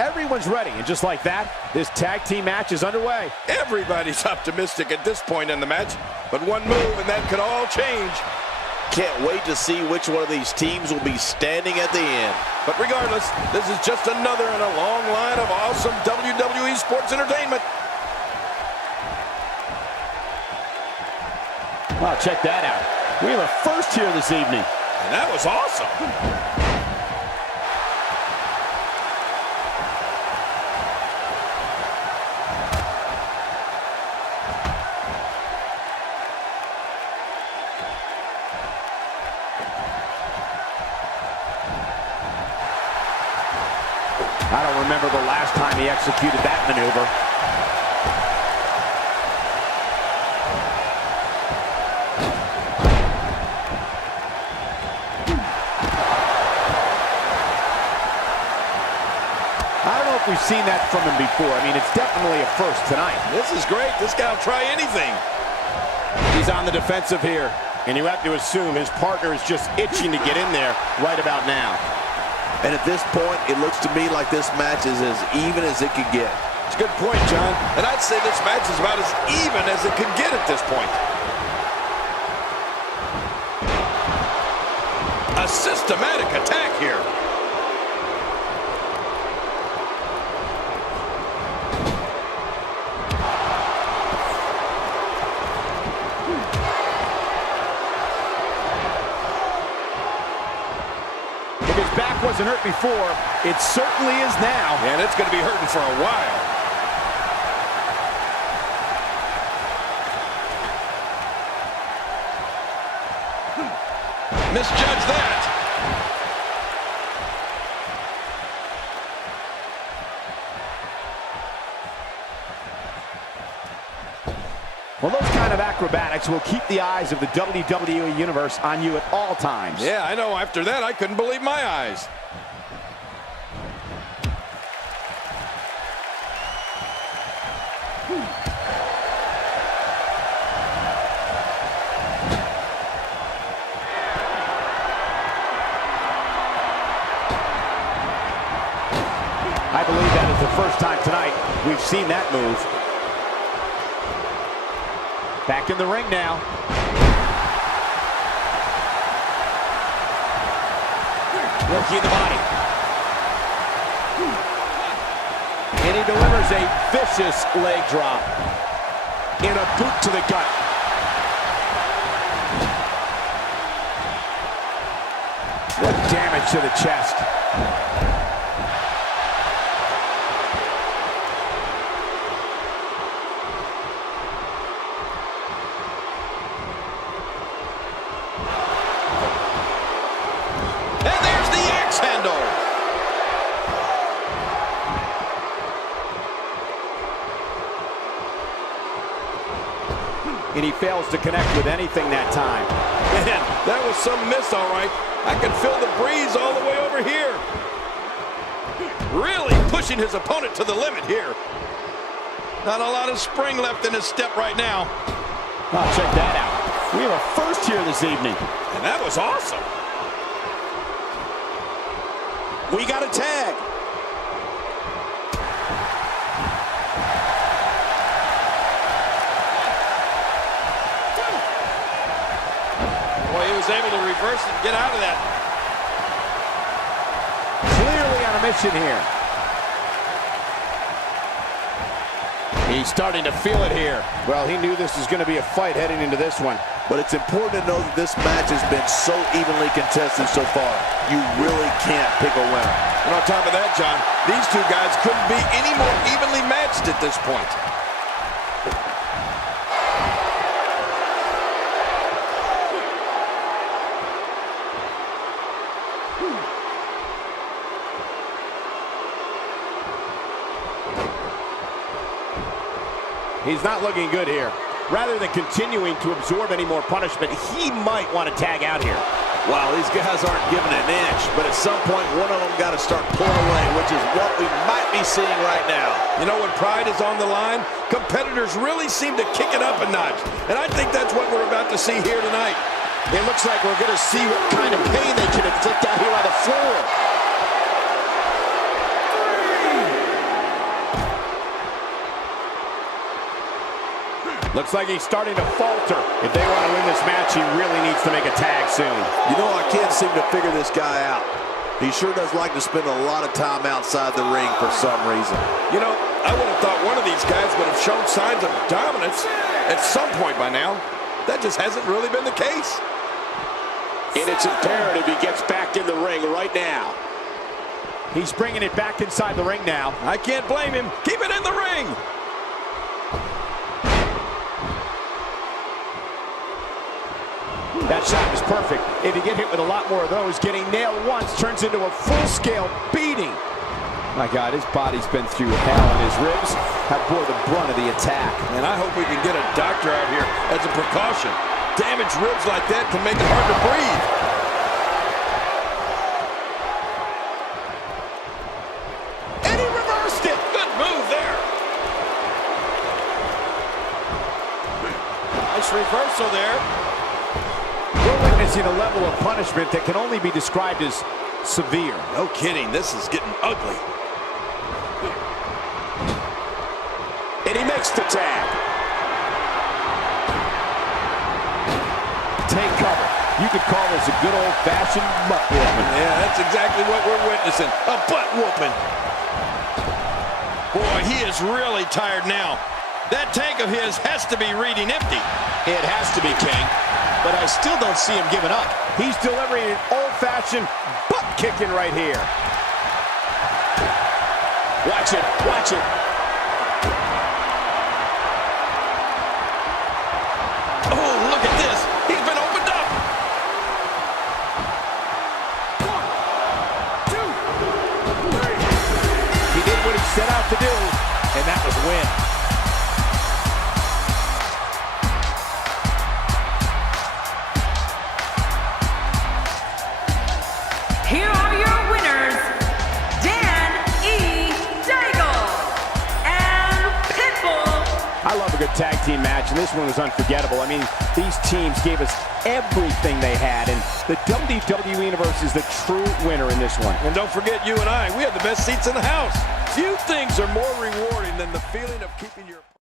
Everyone's ready, and just like that, this tag team match is underway. Everybody's optimistic at this point in the match, but one move and that could all change. Can't wait to see which one of these teams will be standing at the end. But regardless, this is just another in a long line of awesome WWE sports entertainment. Wow, check that out. We have a first here this evening. And that was awesome. I don't remember the last time he executed that maneuver. I don't know if we've seen that from him before. I mean, it's definitely a first tonight. This is great. This guy will try anything. He's on the defensive here, and you have to assume his partner is just itching to get in there right about now. And at this point, it looks to me like this match is as even as it could get. It's a good point, John. And I'd say this match is about as even as it could get at this point. A systematic attack here. If his back wasn't hurt before, it certainly is now. And it's going to be hurting for a while. Misjudged that. Well, those kind of acrobatics will keep the eyes of the WWE Universe on you at all times. Yeah, I know. After that, I couldn't believe my eyes. I believe that is the first time tonight we've seen that move. Back in the ring now. Working the body. And he delivers a vicious leg drop. In a boot to the gut. What damage to the chest. And he fails to connect with anything that time. Man, that was some miss, all right. I can feel the breeze all the way over here. Really pushing his opponent to the limit here. Not a lot of spring left in his step right now. Oh, check that out. We have a first here this evening. And that was awesome. We got a tag. He was able to reverse and get out of that. Clearly on a mission here. He's starting to feel it here. Well, he knew this was going to be a fight heading into this one. But it's important to know that this match has been so evenly contested so far. You really can't pick a winner. And on top of that, John, these two guys couldn't be any more evenly matched at this point. He's not looking good here. Rather than continuing to absorb any more punishment, he might want to tag out here. Wow, these guys aren't giving an inch, but at some point, one of them got to start pulling away, which is what we might be seeing right now. You know, when pride is on the line, competitors really seem to kick it up a notch. And I think that's what we're about to see here tonight. It looks like we're going to see what kind of pain they can inflict out here on the floor. Looks like he's starting to falter. If they want to win this match, he really needs to make a tag soon. You know, I can't seem to figure this guy out. He sure does like to spend a lot of time outside the ring for some reason. You know, I would have thought one of these guys would have shown signs of dominance at some point by now. That just hasn't really been the case. And it's imperative he gets back in the ring right now. He's bringing it back inside the ring now. I can't blame him. Keep it in the ring. That shot is perfect. If you get hit with a lot more of those, getting nailed once turns into a full-scale beating. My God, his body's been through hell, and his ribs have bore the brunt of the attack. And I hope we can get a doctor out here as a precaution. Damaged ribs like that can make it hard to breathe. And he reversed it. Good move there. Nice reversal there. We're witnessing a level of punishment that can only be described as severe. No kidding, this is getting ugly. And he makes the tag. Take cover. You could call this a good old-fashioned butt whooping. Yeah, that's exactly what we're witnessing. A butt whooping. Boy, he is really tired now. That tank of his has to be reading empty. It has to be, King. But I still don't see him giving up. He's delivering an old-fashioned butt kicking right here. Watch it, watch it. Oh, look at this. He's been opened up. 1, 2, 3. He did what he set out to do, and that was win. Here are your winners, Dan E. Daigle and Pitbull. I love a good tag team match, and this one was unforgettable. I mean, these teams gave us everything they had, and the WWE Universe is the true winner in this one. And don't forget, you and I, we have the best seats in the house. Few things are more rewarding than the feeling of keeping your